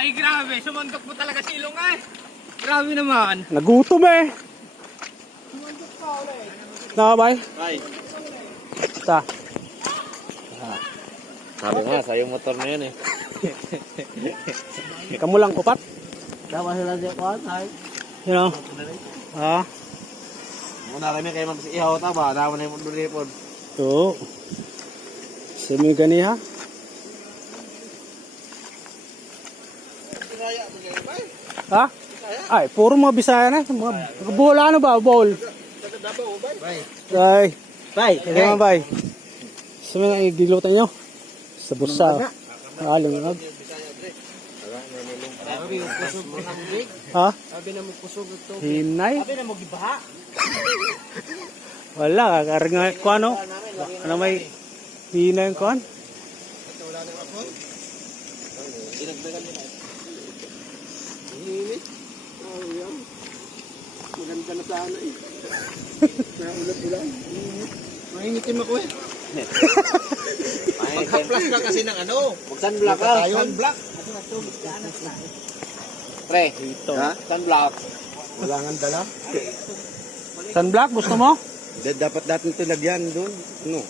Ay grabe, sumandok mo talaga si Ilong eh. Grabe naman. Nagutom eh. Nakabay? Ay. Ta. Sabi nga, sa'yo motor na yun eh. Kamu lang upat? Dapat sila siya ko, ay. You know? Ah. Muna kami kayo mag-ihaw ta ba? Dapat na yung munduripon. To. Semi gani ha? Ha? Ay, puro mga Bisaya na. Mga bowl ano ba? Bowl. Bay. Bay. Kaya naman bay. Saan na igilutan nyo? Sa busa. Aling nga. Ha? Sabi na mo kusog ito. Hinay? Sabi na mo gibaha. Wala. Karing nga ko ano? Ano may hinay yung kuhan? Dinagdagan nila. Hinit. Oh, yan. Maganda na sana eh. Kaya ulat-ulan. Mahingitim ako eh. Maghaplas ka kasi ng ano. Mag-sunblock ka. Sunblock. Pre, Ito. ha? Sunblock. Wala nga dala. Sunblock? Gusto mo? Dapat natin ito lagyan doon. Ano?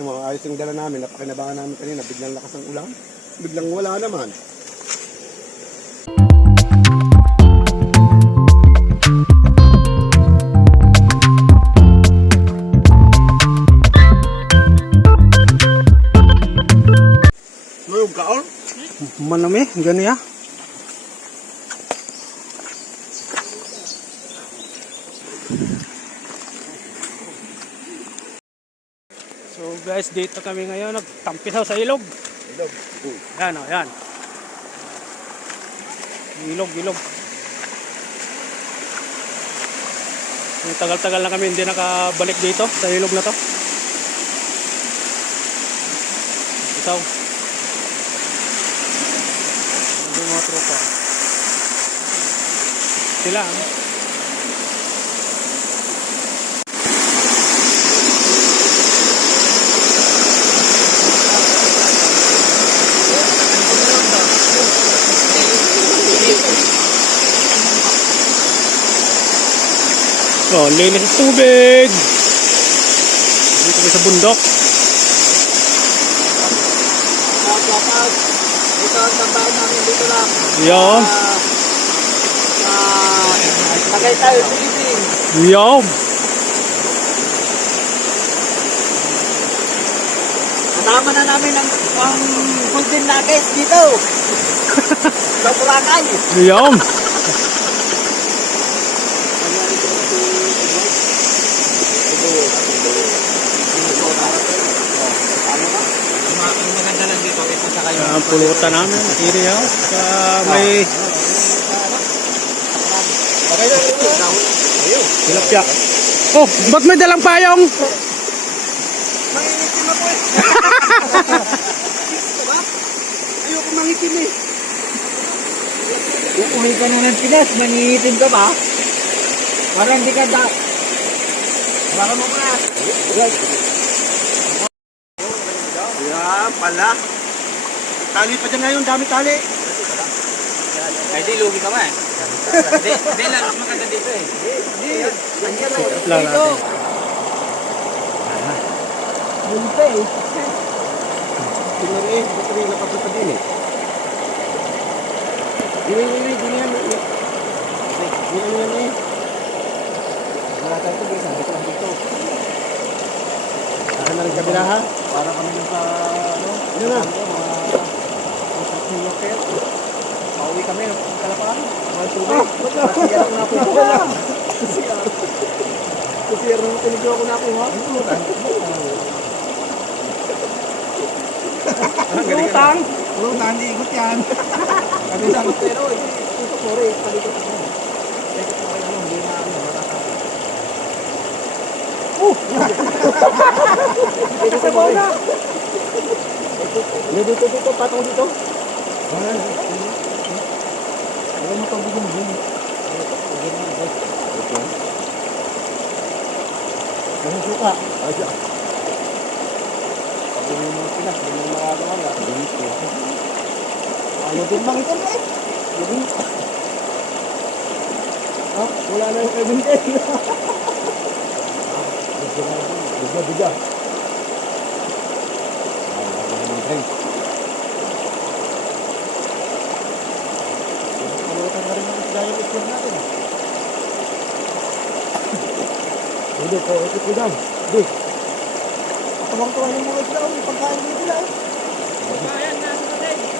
Yung mga ayos yung dala namin. Napakinabangan namin kanina. Biglang lakas ng ulan. Biglang wala naman. Mayroon kaon? Manami? Gani ha? So guys, dito kami ngayon nagtampisaw sa ilog. Ilog. Yan o, yan. Ilog. Yung tagal-tagal na kami hindi nakabalik dito sa ilog na to. Ito. Yung mga tropa. Sila. Oh, linis ng tubig. Dito kami sa bundok. Ito ang tambahan namin dito lang. Yan. Tagay tayo, Philippines. Yan. Kasama na namin ang Golden Nuggets dito. Sa Boracay. Yan. Maganda lang dito. Ito sa kayo. Ang pulutan namin. Iriyaw. Sa may Okay na. tilapia. Oh, ba't may dalang payong? Mangingitim ako eh. Diba? Ayoko mangitim eh. Kung uwi ka na ng Pinas, mangingitim ka ba? Parang di ka da. Baka mo na. Yan pala. Tali pa dyan ngayon, dami tali. Ay di, lugi ka man. Hindi lang, mas maganda dito eh. Andiyan na. Lang natin. Bunte eh. Tingnan eh, ito rin nakapunta din eh. Dini yan. Dini yan eh. Wala tayo ito, sabi ko lang dito. Saan na rin kabila ha? Para kami nung sa, ano? Ano na? Mga loket. Pauwi kami ng Kalapan. Mga tubig. Kasiyar ako na po. Kasiyar nung tinigyo ako na po ha? Utang. Utang, di ikot yan. Kami sa pero, ito sorry, palikot ako. Palikot ako yung hindi na ano, matatapos. Ito sa bola. Dito, patong dito. Wala mo pang bigyan din. Ano suka? Aja. Pag yung mga Pinas, yung mga magagawa nga. Dito. Ayaw din mang ito na eh. Ah, wala na yung Kevin K. Bigla. Ay, wala naman drink. Palutan na rin ang gaya ng itlog natin. Hindi po, ikot ko dyan. Hindi. Tuwang-tuwa yung mga itlog. May pagkain din sila eh. Ayan na sa tayo.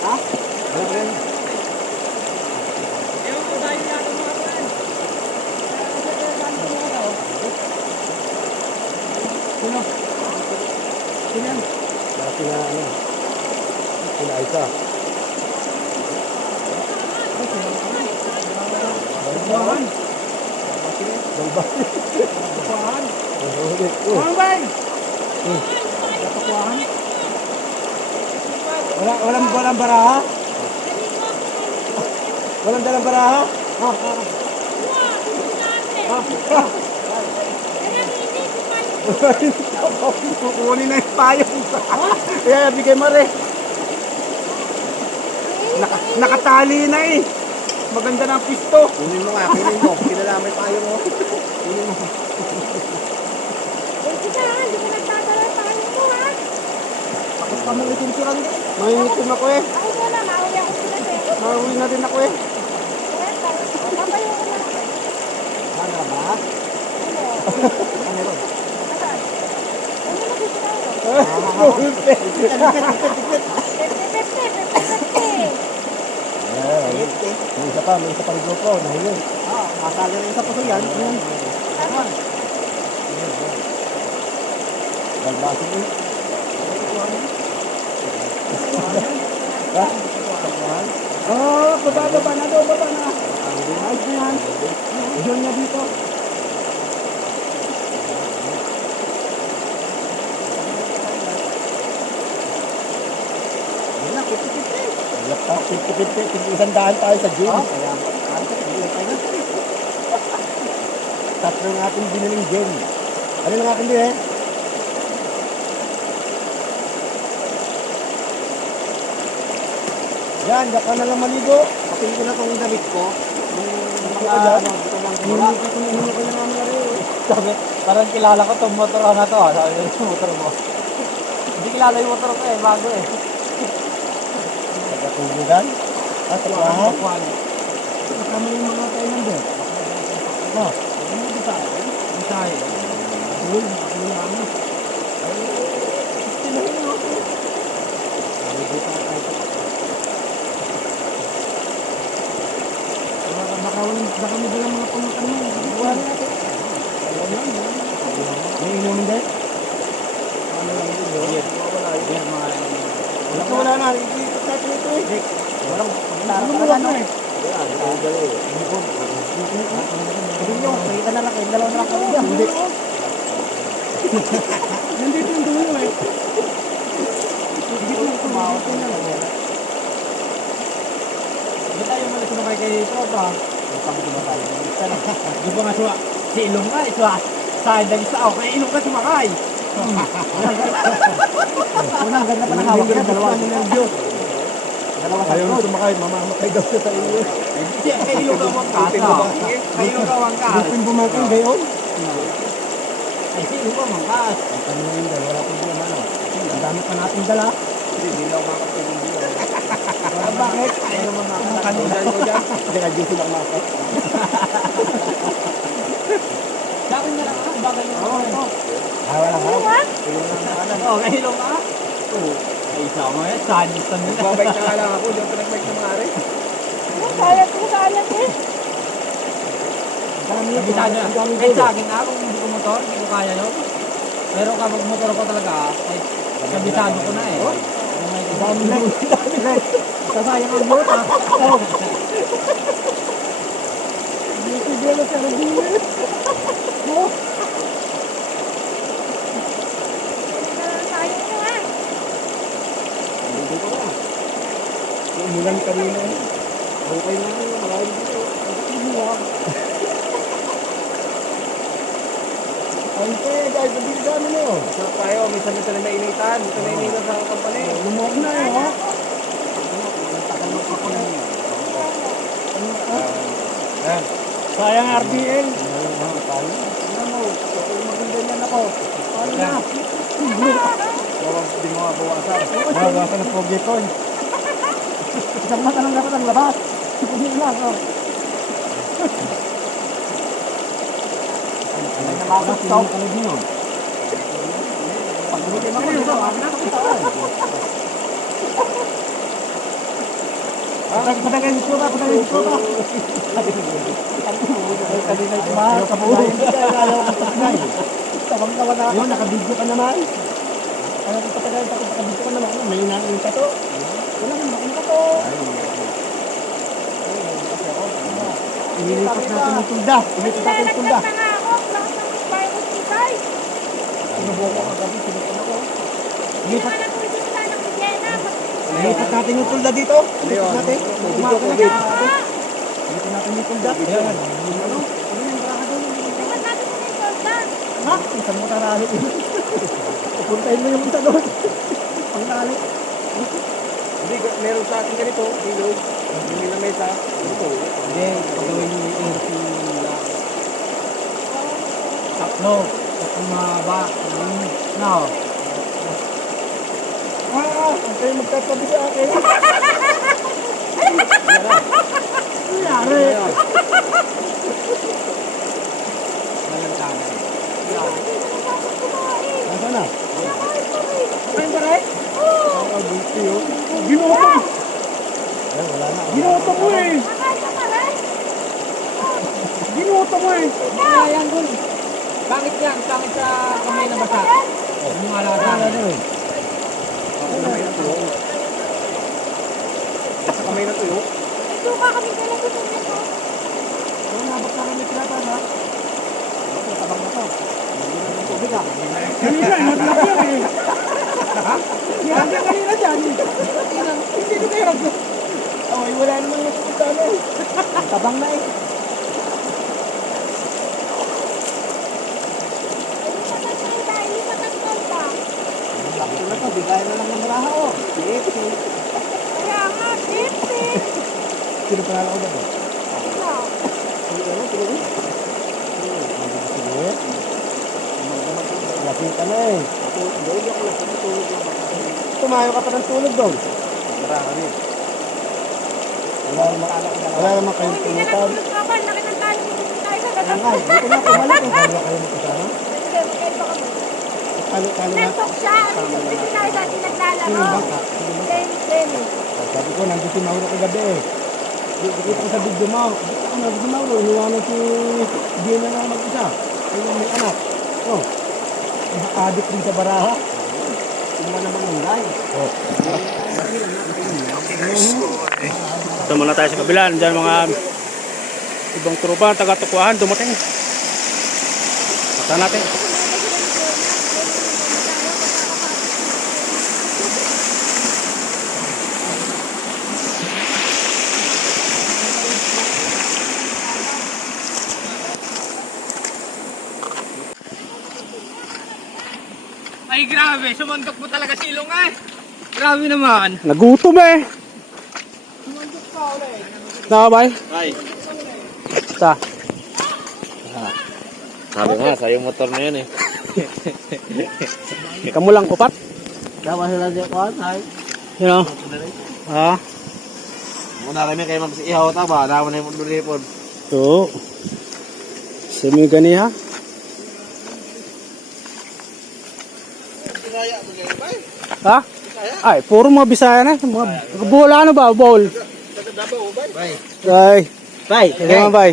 Ha? Wala ka rin. Ewan ko dahil yan ang mga plan. Sino? Sino yan? Dati na ano. Sina Aisa. Balbahan. Balbahan. Balbahan. Ano ba? Napakuhaan. Walang baraha? Walang dalang baraha? Kukunin na yung payong. Kaya bigay mo rin. Nakatali na eh. Maganda ng pisto. Kunin mo nga, kunin mo. Kinala may payong mo. Kunin mo. Hindi ka nagdadala tayo mo, ha? Bakit ka mong itinturan din? Mangingitim ako eh. Ako muna, mauli ako sila sa'yo. Mauwi na din ako eh. Papayo ko na. Ano ba? Ano? Ano ba? Asan? Ano na dito tayo? May isa pa rin grupo. Nahilin. Masali rin sa puso yan. Tama. Balbasin eh. Ha? Baba na daw, baba na. Ayos na yan. Diyon na dito. Yun na, 50-50. Wala pa, 50-50. Isang daan tayo sa gym. Kaya, tatlo ng ating biniling gym. Ano lang akin din eh? Yan, diyan ka na lang maligo. Patingin ko na itong damit ko. Yung mga ano, dito lang. Hinuli ko na namin na rin. Sabi, parang kilala ko itong motor na to. Sabi ko yung motor mo. Hindi kilala yung motor ko eh, bago eh. Nagkatulogan? Sa kwahan? Kasama yung mga tayo nandun. Ano? Ano mo bisaya? Bisaya. Uy, nakatuloy namin. Ay, tinahin mo ako. Sabi dito tayo. Baka may dalang mga pamutan mo. Buwan natin. May inumin din? Ano lang din yun? Wala yun. Wala na. Ikot natin ito eh. Walang pagtara na eh. Hindi nyo. Kita na lang kayo. Dalawa na lang kami dyan. Hindi. Nandito yung dulo eh. Hindi ko tumawag ko na lang. Hindi tayo muna sumakay kay tropa. Sabi ko ba tayo? Di ba nga suwa? Si Ilong nga, suwa. Saan lang isa ako. Kaya Ilong ka sumakay. Unang ganda pa ng hawak niya. Dalawa ang nervyos. Ayaw na sumakay. Mamamatay daw siya sa iyo. Kaya Ilong ka wang kasa. Kaya Ilong ka wang kasa. Lupin bumatang gayon. Ay, si Ilong ka wang kasa. Ang kanina yun dahil wala problema na. Ang dami pa natin dala. Hindi na ako makapagpagin dito. Bakit? Ayaw naman makakalimutan ko dyan. Hindi ka dito lang makakit. Dakin na lang ako. Bakit na ako ito? Wala ka. Ilong lang na kanan. Oo, kay Ilong ka. Ay, sama yan. Sadis na nila. Babalik na nga lang ako. Diyan pinagbalik na mga ari. Sayang eh. Kabisado na. Kahit sa akin na, kung hindi ko motor, hindi ko kaya yun. Pero kapag motor ko talaga, kahit kabisado ko na eh. Dami na. Sasayang ang bota. Hindi ko gano'n sa rabili. Hindi ko na. Umulan kanina eh. Okay na ako. Maraming dito. Umulan. Okay guys, nabili kami na yun. Sarap tayo, minsan na nainitan. Minsan na initan sa kampanya. Lumog na yun, ha? Sayang RDL. Maganda yan ako. Paano na? Hindi mo mabawasan. Mabawasan ng pogi ko. Isang mata lang dapat ang labas. Hindi lang. Ay na makakastop. Pag hindi kayo makakastop, patagay yung suka, patagay yung suka. Kanina yung mahal, kabuhay. Ayaw ko patagay. Tawang-tawa na ako, nakabidyo ka naman. Ayaw ko patagay, nakabidyo ka naman. May inain ka to. Wala naman, makain ka to. Inilipat natin yung tulda. Inilipat natin yung tulda. Nagkat na nga ako. Lakas ng virus ibay. Sinubukan ko kagabi, sinubukan ako. Hindi naman nag-ulit sa anak ni Jenna. Ilipat natin yung tulda dito. Ilipat natin. Ilipat natin yung tulda. Lipat natin muna yung solda. Ha? Isang mo tarali. Pupuntahin mo yung isa doon. Ang tali. Hindi, meron sa akin ganito. Ilog. Hindi na mesa. Ito. Hindi, pagawin yung airflow lang. Tatlo. Tatlong mahaba. Now. Ang kayo magtatabi sa akin. Nangyari. Nasaan na? Ayun ba rin? Ang bulti yun. Ginuto! Ay, wala na. Ginuto mo eh! Ginuto mo eh! Ayan, Gul. Pangit yan. Pangit sa kamay na basa. Yung alata. Sa kamay na tuyo. Suka kami dala ko sa nito. Ano nabak na kami pinata na? Ito, tabang na to. Hindi na ng tubig ah. Kanina, naglaki yan eh. Ha? Yan yan kanina dyan eh. Hindi ko kayo. Ay, wala naman yung pupunta na eh. Tabang na eh. Lipat ang solda. Sakto na to, bigay na lang ng maraha oh. Kaya nga, sip-sip. Sino pa nalaw ba? Ano? Lasing ka na eh. Tumayo ka pa ng tulog doon. Wala naman kayong Hindi na tulutan. natulog ka ba? Laki ng tali ko dito tayo sa Kaya nga, dito na kumalik eh. Wala kayo magkasama. Hindi, ito kami. Kalo-kalo na. Nentok siya. Dito tayo dati Sino naglalaro. ba ka? Denny. Sabi ko, nandito si Mauro kagabi eh. Dito ko sa video mo. Dito ako nandito si Mauro. Iniwanan si Gina na mag-isa. Ayun may anak. Oh. Adik rin sa baraha. Uma naman ang live. Oh. Ito muna tayo sa kabila. Diyan mga ibang tropa, taga-tukwahan, dumating. Pata natin. Ay, grabe. Sumandok mo talaga silong eh. Grabe naman. Nagutom eh. Nakabay? Ay, Ta. sabi nga, sa'yo motor na yun eh. Kamu lang kupat. Dawa sila di ko ay. You know? Ha? Muna kami kayo mag-ihaw ta ba? Naman na yung dulipon. Oo. Semi gani ha? Ha? Ay, puro mga Bisaya na. Mga bowl ano ba? Bowl. Ay. Bay. Kaya mga bay.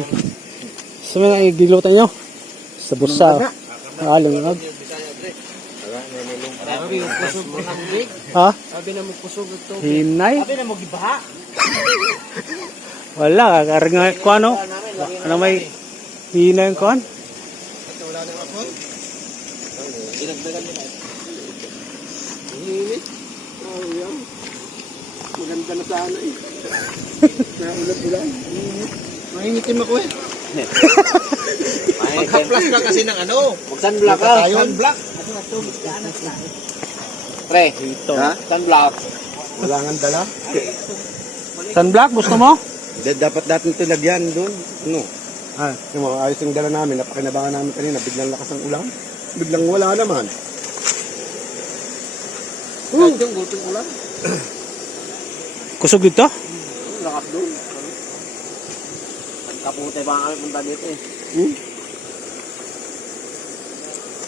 Sa mga igilutan nyo. Sa busa. Aling nga. Ha? Sabi na mo kusog ito. Hinay? Sabi na mo gibaha. Wala. Karing ko ano? Ano may hinay ko ano? Maganda na sana eh. Naulat-ulan. Mainitim ako eh. Magka-plus ka kasi ng ano. Mag-sunblock ka. Sunblock. Pre, ha? Sunblock. Wala nga dala. Sunblock? Gusto mo? Dapat natin ito lagyan doon. Ano? Ah, Yung mga ayos yung dala namin, napakinabangan namin kanina, biglang lakas ng ulan. Biglang wala naman. Kahit yung gulping ulan. kusog dito? Lakas doon. Kaputay pa kami punta dito eh.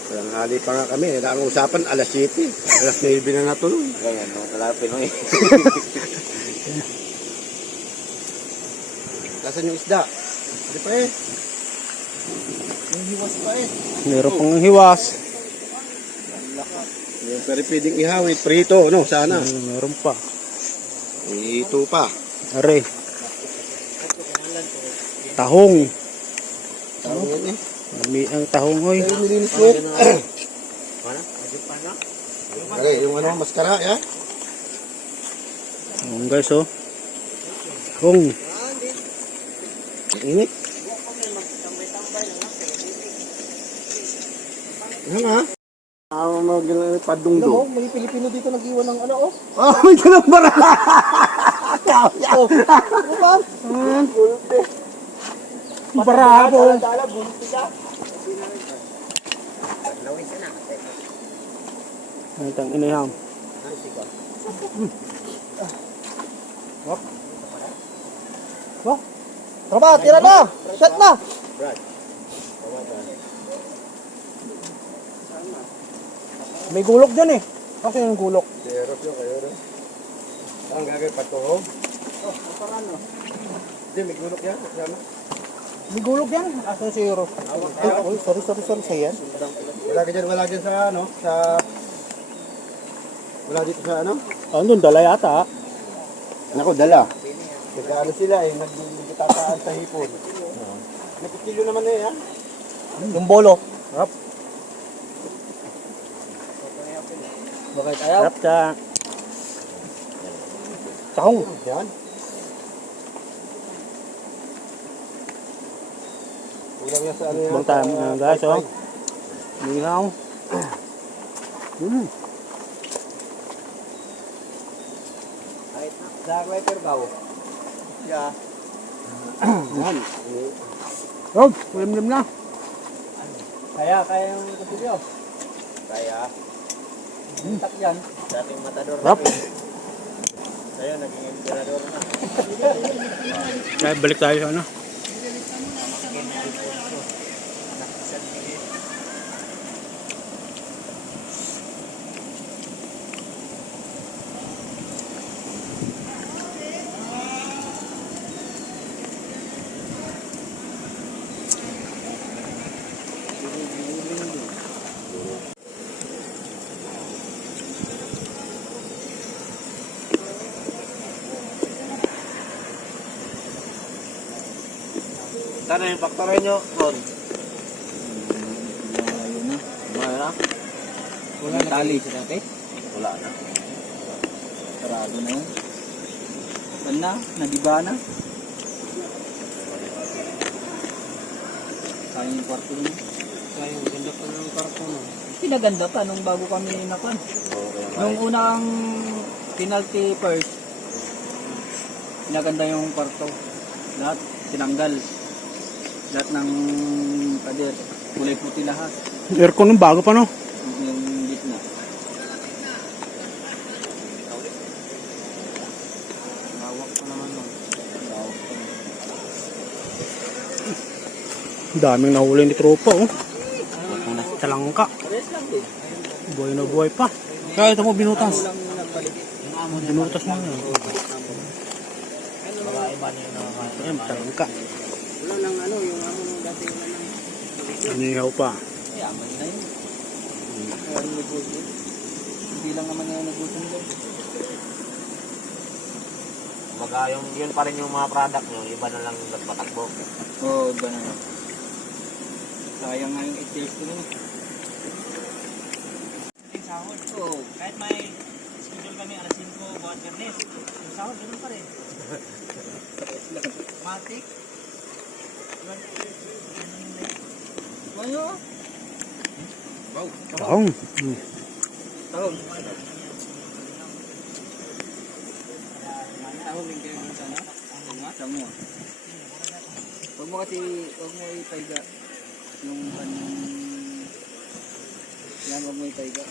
Walang hali pa nga kami, ang usapan alas 7. Alas 9 na natuloy. Ganyan, no? Talaga Pinoy. Nasaan yung isda? Hindi pa eh. Yung hiwas pa eh. Meron pang hiwas. Yung pero pwedeng ihawit, prito, no? Sana. Meron pa. Ito pa. Are. Tahong. Tawag eh. Ang tahong hoy. Ay, nilinis mo. Pare, yung ano, maskara, ya? Ang guys oh. Tahong. Init. Ano nga? Padungdong. May Pilipino dito nag-iwan ng ano oh. Oh, may ganun bara. Bravo. Ang tang iniham. Tropa, tira na! Shot na! May gulok dyan eh. Kasi yung gulok. Serap yun kayo rin. Ang gagawin patuhog. Hindi, may gulok yan. May gulok yan. Asan si Euro? Ay, sorry sa yan. Wala ka dyan sa ano, sa... Wala dito sa ano? Andun, dala yata. Nako, dala. Nagkaano sila eh, nagkitataan sa hipon. Nagkikilo naman eh, ha? Yung bolo. Bakit ayaw? Sarap sa tahong. Yan. Ulang yan sa ano yan. Bang time guys oh. Inihaw. Dark lighter daw. Yeah. Yan. Oh, lim na. Kaya yung kusilyo. Kaya, Tak yan. dating matador Rap. Tayo, naging emperador na. Kaya balik tayo sa ano. Sana yung faktorin nyo, Ron. Wala na? Wala na tali si dati. Wala na. Sarado na yun. Saan na? Nagiba na. Sayang yung kwarto mo. Sayang, ganda pa ng kwarto mo. Pinaganda pa nung bago kami nakon. Nung unang penalty first, pinaganda yung kwarto. Lahat, tinanggal. Lahat ng pader, kulay puti lahat. Aircon ng bago pa no. Yung gitna. Lawak pa naman nun. Lawak pa naman. Daming nahuli ni tropa oh. Talangka. Pares lang din. Buhay na buhay pa. Kaya ito mo binutas. Walang nagbalik. Binutas mo yun. Baka iba na yung nakakain. Ayan, talangka. Wala nang ano, yung amo nung dati wala nang Anihaw pa. yaman na yun. Kaya rin nag-gusto. Hindi lang naman yung nag-gusto nila. Baga yung yun pa rin yung mga product nyo, iba na lang nagpatakbo. Oo, iba na lang. Sayang nga yung 8 years ko nun. Sahod. Oo. Kahit may schedule kami alas 5 buwan Bernes, yung sahod ganun pa rin. Matik. Ano? Tahong. Tahong. Tahong din kayo dun sa ano? Ang nga, tamo. Pag Huwag mo ipaiga. Yung yan, huwag mo ipaiga.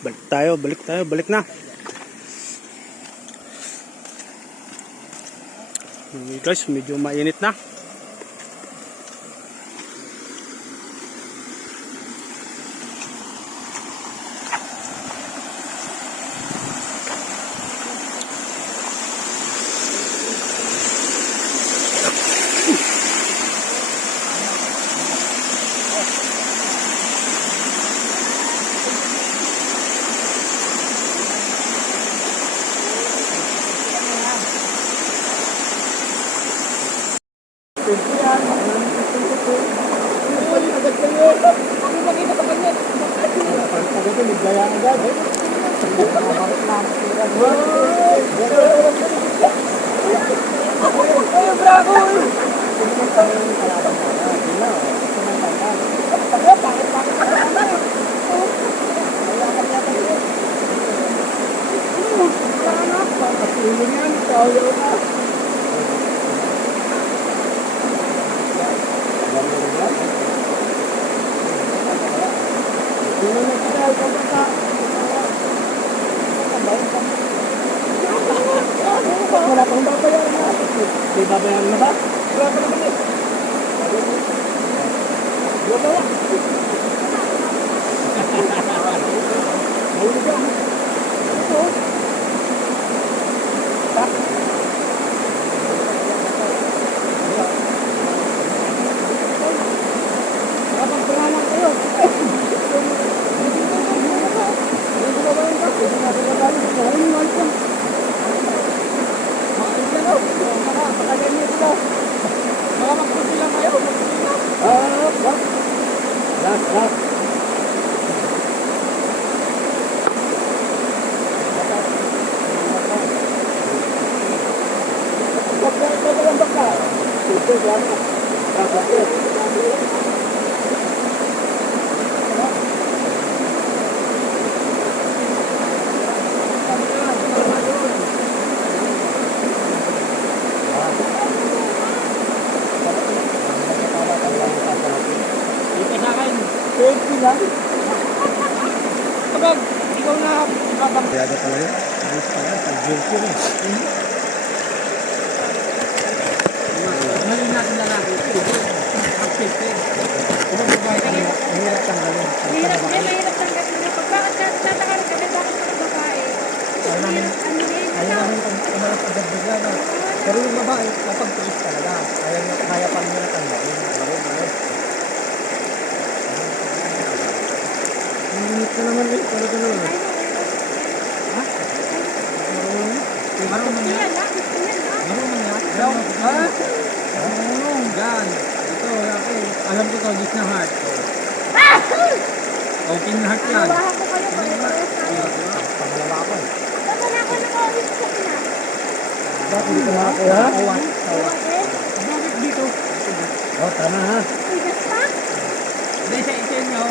Balik tayo, balik na. Okay guys, medyo mainit na. May babayaran na ba? Wala pa naman eh. Wala ba? Mahulog ka. Ito. Nakapagpangalan kayo. Kaya pala yun. Ayos pala. Pag-jerky na. Mali natin na natin. Mahirap tanggalin mo. Bakit tatakarin kami, bakit sa babae? Kaya namin umalas agad bigla na. Pero yung babae, napag-tiis talaga. Kaya pa nila tanggalin. Ang limit ka naman eh. Talaga naman. Marunong yan. Marunong yan. Ha? Marunong. Gan. Ito, laki. Alam ko to, gis na heart. Okay na heart yan. Nawahan ko kayo kung ito. Paglalaban. Basta na ako nakawit sa kina. Bakit dito makakuha? Bakit dito? Oh, tama ha. Tigas pa? Hindi, sa inyo.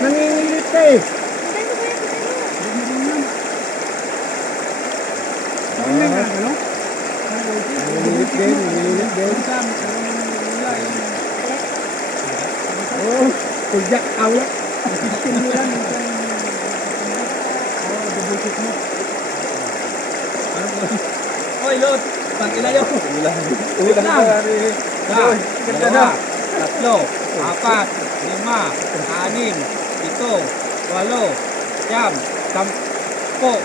Nangingilit ka eh. Nangingilit din, nangingilit din. Oh, kujak awak. Hoy, Lot. Pag-ilayo. Ulang na. Yun, ganda na. 3, 4, 5, 6, 7, 8, 9, 10, 11, 12.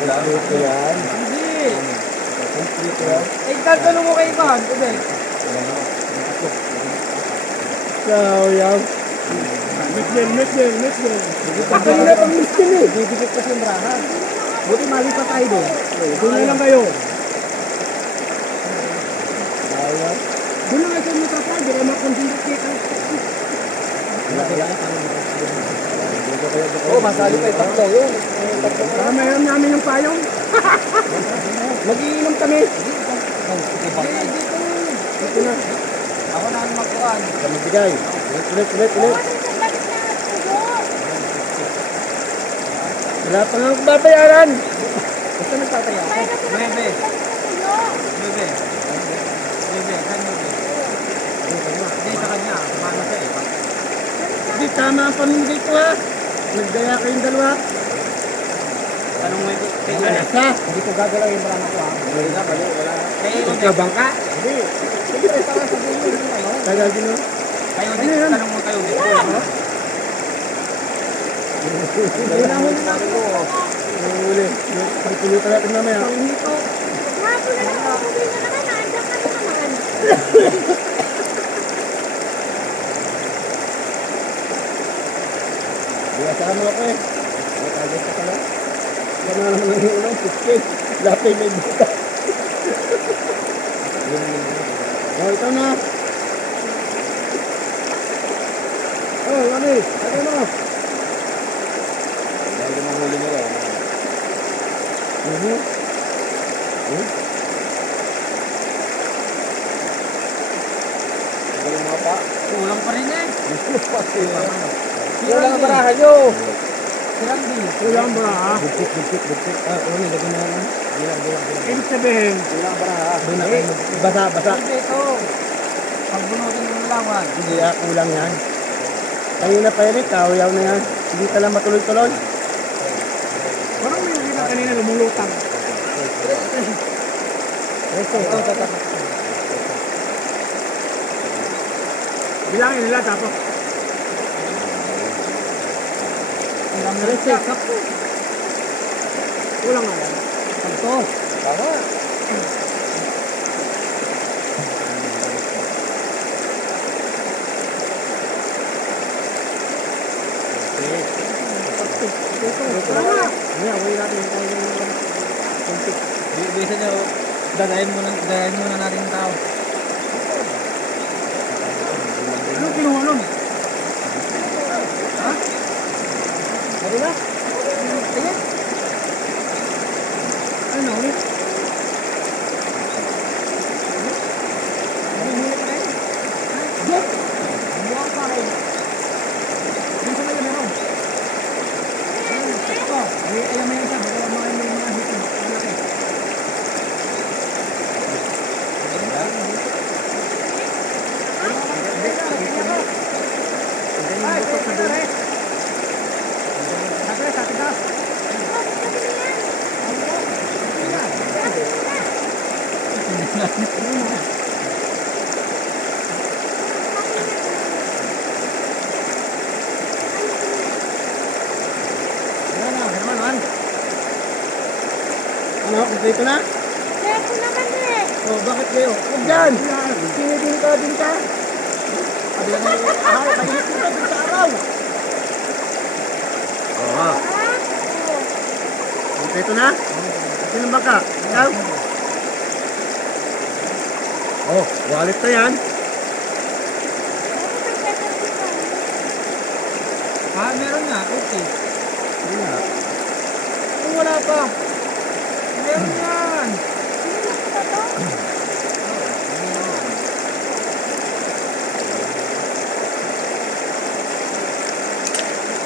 Lalo ko yan. Hindi. Complete yan. Eh, tatanong mo kay Ivan. Ube. Sayang. Mitchell. Ako yung napang miskin eh. Didikit kasi yung brahan. Buti malipat tayo doon. Doon na lang kayo. Sayang. Doon na nga kayo matapay. Doon na makondikit. Oh, masali pa yung tatlo yun. Para mayroon namin yung payong. Mag-iinom kami. Dito na. Ako na ang magkuhan. Magbigay. Ulit. Bakit sa labit na ako? Wala pa nga babayaran. Basta nagtataya ako. Bebe. Bebe. Bebe. Saan mo, Bebe? Hindi, sa kanya. Kumano siya eh. Hindi, tama ang pamimigay ko ha. Nagdaya kayong dalawa. Tanong mo ito. Sa? Hindi ko gagalaw yung brana ko ha. Wala na, bali. Wala na. Ikabang ka? Hindi. Sige, tama sabihin mo yung ano. Tagal din o. Kayo din. Tanong mo kayo. Dito. Hindi na huli natin ko. Huli. Pagpulutan natin mamaya. Maso na lang, umuwi na naman, naandyan ka na naman. Biasaan mo ako eh. Natagas ka pala. Ikaw na naman ang ulang 15. Lapay may buta. Oh, ikaw na. Oh, Wani. Lagay mo. Dahil naman huli nila. Galing mo pa. Kulang pa rin eh. Kulang ang barahan nyo. Silang din. Kulang ang baraha. Bukit. Ah, Wani, lagay na lang. Bilang. Ibig sabihin. Kulang ang baraha. Basa. Hindi ito. Pag bunutin mo lang, Juan. Hindi kulang yan. Kanina pa yan eh, kahuyaw na yan. Hindi ka lang matuloy-tuloy. Parang may nakita kanina lumulutang. Bilangin nila tapos. Ang resek. Kulang nga yan. Ito. Tama. Tama. Ngayon, huwag natin tayo ng kuntik. Bisa niyo, dadahin muna natin yung tao. Anong kinuha nun? Ha? Sabi na? Sige. Ano ulit? Ano? Dito na? Lepo naman eh. Oh, bakit kayo? Huwag dyan! Sinidin ka din ka! Sabi lang ng araw, mainit ka din sa araw! Oo. Dito na? Sino ba ka? Ikaw? Oh, wallet na yan. Meron nga. Okay. Kung wala pa. Meron yan.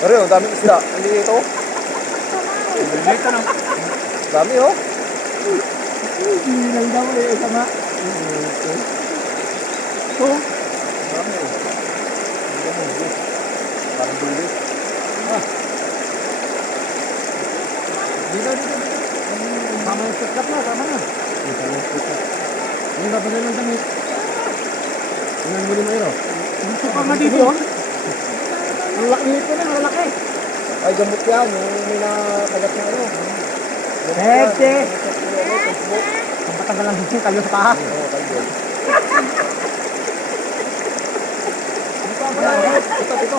Pero ang daming isda. Hindi ito. Dito na. Dami oh. Hindi lang daw eh. Sama. Ito. Dami oh. Parang bulit. Dito. Tama yung sikat na. Tama na. Yung babagay ng damit. Yung muli mo ito. Gusto pa nga dito. Ang laki nito na. Ang laki. Ay, gamot yan. Yung may nakagat na ano. Pwede. Ang patagal lang din kayo sa paa. Oo, kayo. Ito. Ito.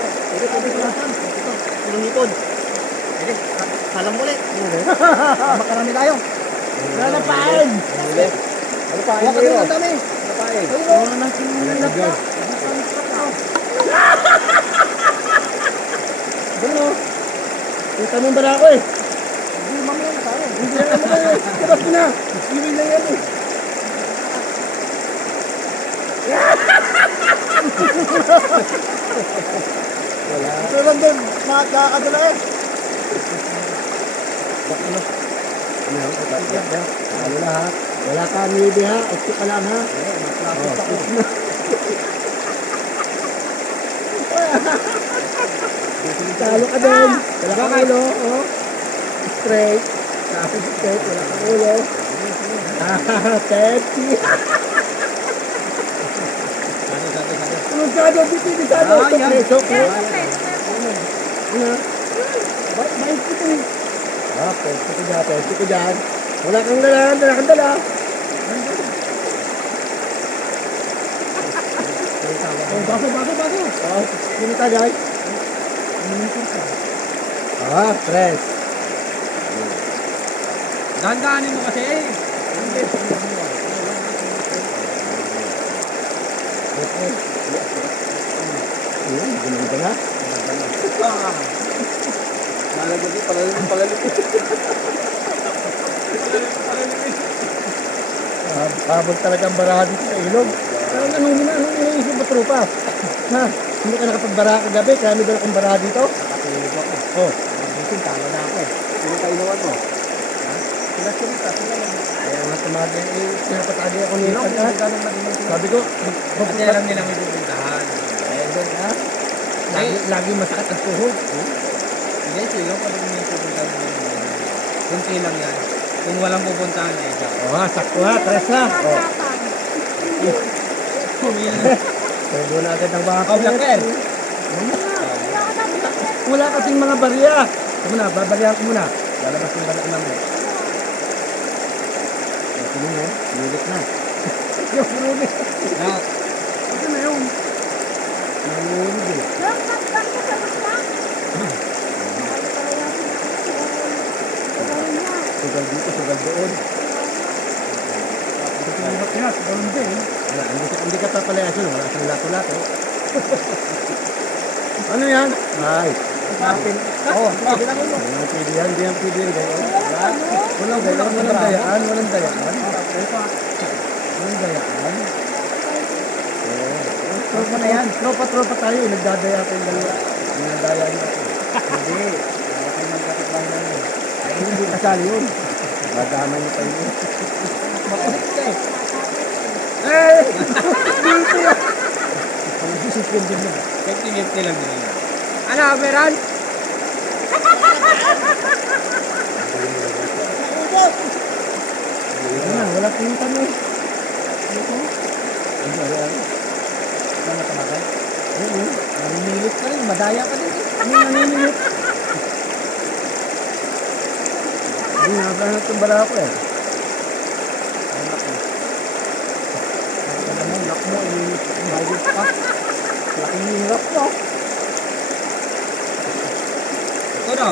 Lumipod. Pwede. Salam ulit. Makarami tayo. Wala na pain. Ano pain? Wala ka ang dami. Ano pain? Wala na sinunod pa. Ano? Kita mo ba na ako eh? Hindi mamaya tayo. Hindi na naman tayo. Labas mo na. Iwi na yan eh. Wala. Ito lang din. Makakadala eh. Ano? Ano? Ano na ha? Wala ka nibi ha? Ito ka lang ha? Maklapit ako. Talo ka din. Wala kang ulo. Oh. Straight. Tapos straight. Wala kang ulo. Teti. Sado, bitisado. Preso ko. Ano? Bait ko ito. Pwede ko dyan. Wala kang dala. Bago. Sino ka guys? Press. Dahan-dahanin mo kasi. Ayan, gumanda na. Nalagyan palalim. Habang talagang baraha dito sa ilog. Anong iniisip mo tropa? Ha? Hindi ka nakapagbaraha kagabi kaya may dala kang baraha dito? Nakatulog ako. Oh. Gising, talo na ako eh. Sino ka inuwan mo? Sila lang. Kaya nga tumagi pinapatagi ako ni Sino? Ipan. Sabi ko, Kasi alam nila may pupuntahan. doon ha? Lagi masakit ang tuhod. Hindi, sila pag may pupuntahan mo. Kunti lang yan. Kung walang pupuntahan eh. Sakto ha, tres ha. Pwede na agad ng bakit. Blacker. Wala kasing mga barya. Ito muna, babaryahan ko muna. Lalabas yung bala namin. Ito na yun, nilit na. Yung puruli. Ito na yun. Nangulit eh. Sugal dito, sugal doon. Wala, hindi ka papalayasin. Wala siyang lato-lato. Ano yan? Ay. Walang pwede yan, hindi yan pwede yan. Walang dayaan. Tropa na yan. Tropa tayo. Nagdadaya ko yung dalawa. Nagdadaya niyo ako. Hindi. Kayo magkakapang namin. Hindi kasali yun. Madama niyo kayo. Makulit ka eh. Dito yan. Ang disipin din yun. 50-50 lang yun. Ano, Meron? Wala pinta mo. Ano tamagal? Oo. Naninilit ka rin. Madaya ka din. Naninilit. Hindi nakahanap yung bala ko eh. Anak mo, mahigit pa. Laking hirap ko. Ito na.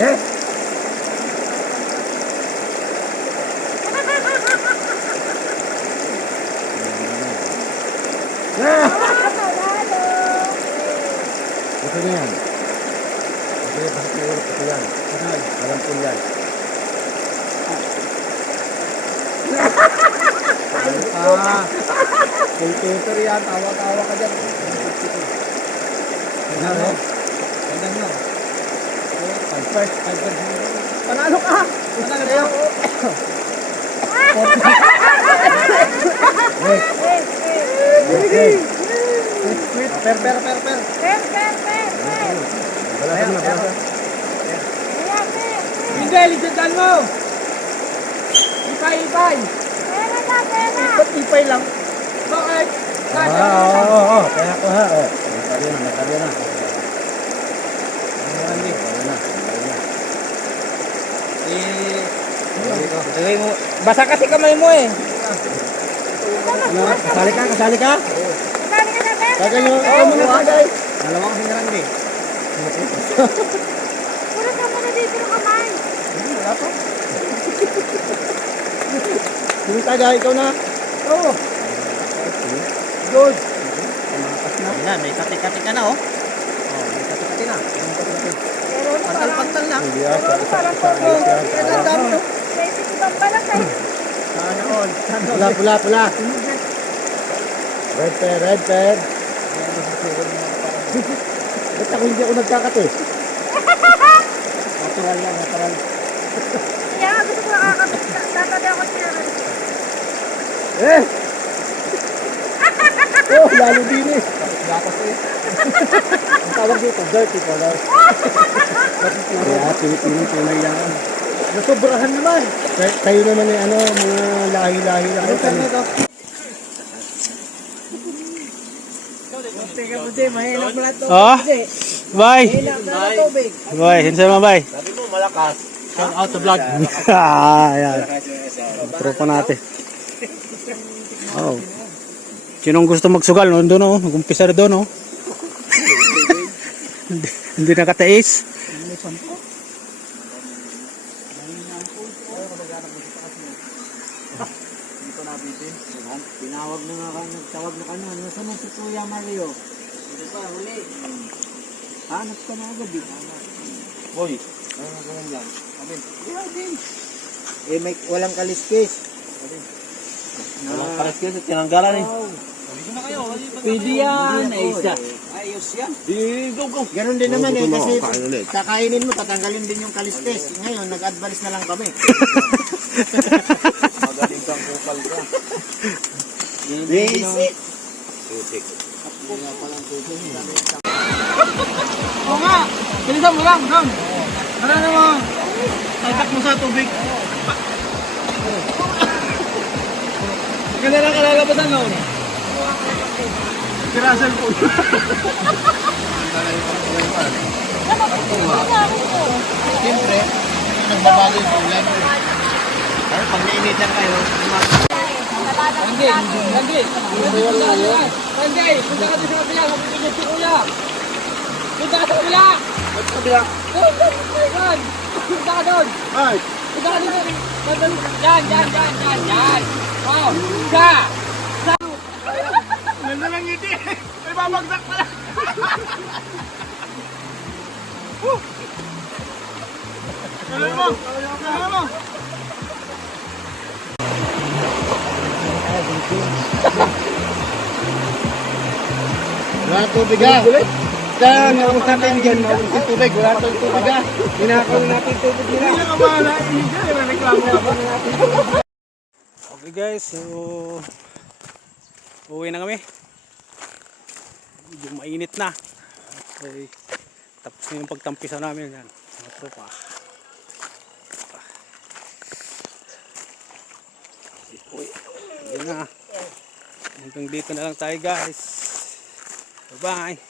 Eh? Ito na yan. Ito yung pasikulap ito yan. Alam ko yan. Full tutor yan. Tawa-tawa ka dyan. Ano? Ano? First. Panalo ka! Panalo kayo. Wait. Per. Wala ka na. Hindi, lisantan mo. Ipay. Ipay lang. Bakit? Oo. Kaya ko ha. Nakarya na. Basa kasi kamay mo eh. Kasali ka? Kaya nyo, ikaw muna tagay. Dalawang hinarang din. Puro ka muna dito ng kamay. Wala pa. Sino tagay? Ikaw na? Oo. Good. Yan, may kati-kati ka na oh. May kati-kati na. Pero Pantal-pantal na. Hindi ah, parang Ang dami no. basic ibang balat eh. Sana all. Pula. Red pair. Ba't ako hindi ako nagkakate? Natural lang, natural. Kaya nga gusto ko nakakatatabi ako siya. Eh! Oh, lalo din eh. Gatas eh. Ang tawag dito, dirty color. Kaya Pilipino tunay yan. Nasobrahan naman. Kayo naman eh, ano, mga lahi-lahi lang. Teka mo, Jay. Mahirap na ito. Oh, bye. Mahirap na tubig. Bye, hinsa mo bye. Sabi mo, malakas. Shout out to vlog. Ayan. Tropa natin. Oh. Sinong gusto magsugal? Doon oh, mag-umpisa na doon oh. Hindi nakatiis. Tinawag na nga, nagtawag na kanya. Nasaan na si Kuya Mario? Hindi pa, huli. Hanap ka na agad eh. Boy, Ano na ganyan dyan? Eh, may walang kaliskis. walang pares kayo sa tinanggalan eh. Pwede yan. Isa. Ayos yan. Ganun din naman eh. Kasi kakainin mo, tatanggalin din yung kaliskis. Ngayon, nag-advise na lang kami. Magaling kang kupal ka. Basic. Putik. Oo nga. Bilisan mo lang, Dom. Ano naman? Tatak mo sa tubig. Ganda lang kalalabasan noon. Si Russell po. Siyempre, nagbabago yung ulan. Ay, pag nainitan kayo, Randy, Randy, Randy, punta ka sa kabila, mapipigil si Kuya. Punta ka sa kabila. Sa kabila? Punta ka doon. Ay. Punta ka doon. Yan. Oh, isa. Ganda lang ngiti. May babagsak pala. Galing mo. Wala tubig ah. Kaya naman sa atin dyan, maulit tubig. Wala tubig ah. Hinakaw natin tubig nila. Hindi na kamala. Hindi na reklamo natin. Okay guys, so uwi na kami. Medyo mainit na. Okay. Tapos na yung pagtampisa namin yan. Mga tropa. Uy, yun na. Hanggang dito na lang tayo guys. Bye bye.